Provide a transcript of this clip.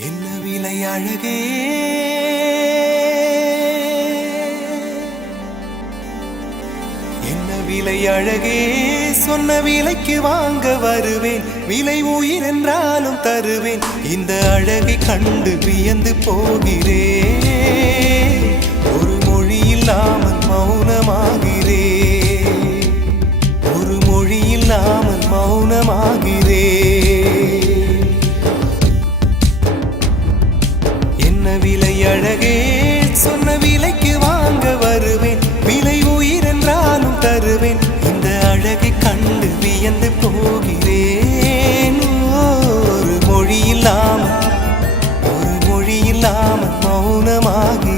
என்ன விலை அழகே என்ன விலை அழகே சொன்ன விலைக்கு வாங்க வருவேன் விலை உயிர் என்றாலும் தருவேன் இந்த அழகை கண்டு வியந்து போகிறேன் ஒரு மொழி இல்லாமல் மௌனமாகிறேன் ஒரு மொழி இல்லாமல் மௌனமாகிறேன் என்ன விலை அழகே சொன்ன விலைக்கு வாங்க வருவேன் விலை உயிர் என்றாலும் தருவேன் இந்த அழகை கண்டு வியந்து போகிறேன் ஒரு மொழி இல்லாமல் மௌனமாகி